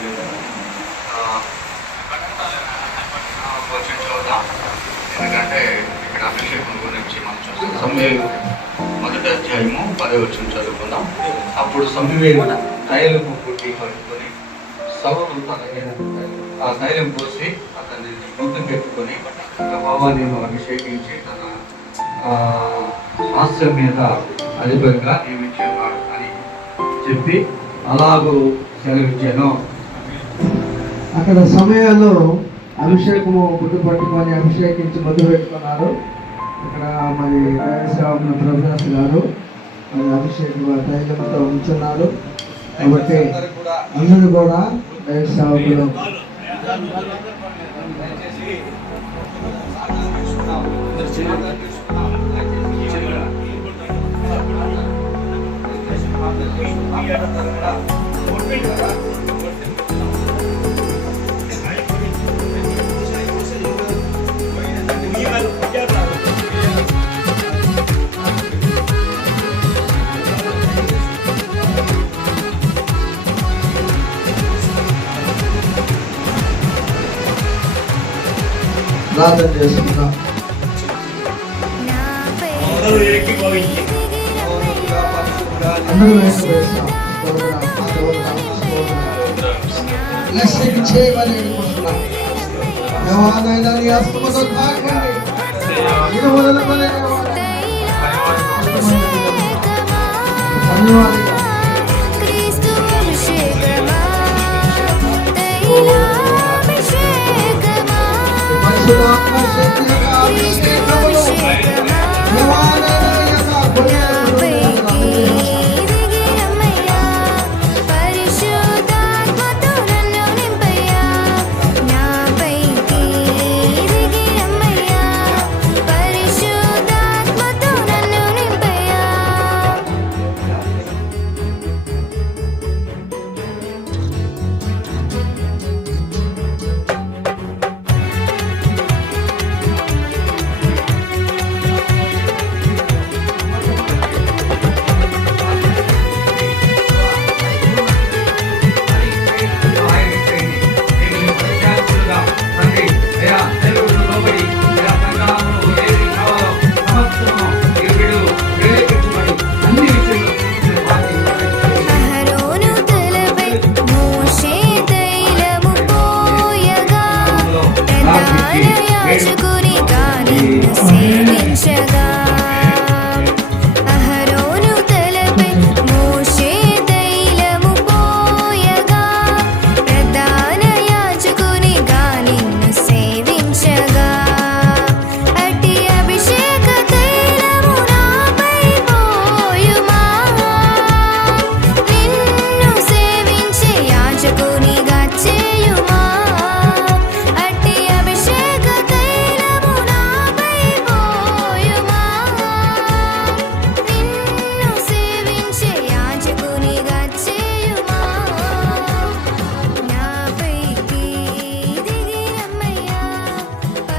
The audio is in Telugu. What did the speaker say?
చూద్దాం. ఎందుకంటే ఇక్కడ అభిషేకం గురించి మనం చూస్తాం. సమూయేలు 1వ అధ్యాయము 10వ వచనం చదువుకుందాం. అప్పుడు సమూయేలు తైలము పుట్టి కలుపుకొని సౌలు తన మీద ఆ తైలం పోసి అతన్ని నూతన పెట్టుకొని యెహోవా నిన్ను అభిషేకించి తన హాస్యం మీద అధిపతిగా నియమించేవాడు అని చెప్పి అలాగూ సెలవిచ్చాను. అక్కడ సమయంలో అభిషేకము గుడ్డు పట్టుకొని అభిషేకించి మధు పెట్టుకున్నారు. ఇక్కడ మరి దైవసేవకులు ప్రభుదాస్ గారు మరి అభిషేక తైలంతో ఉంచున్నారు. కాబట్టి అందరూ కూడా దైవ సేవకులు ప్రార్థన చేసుకుందాం. అందరూ చేయమని ధన్యవాదాలు.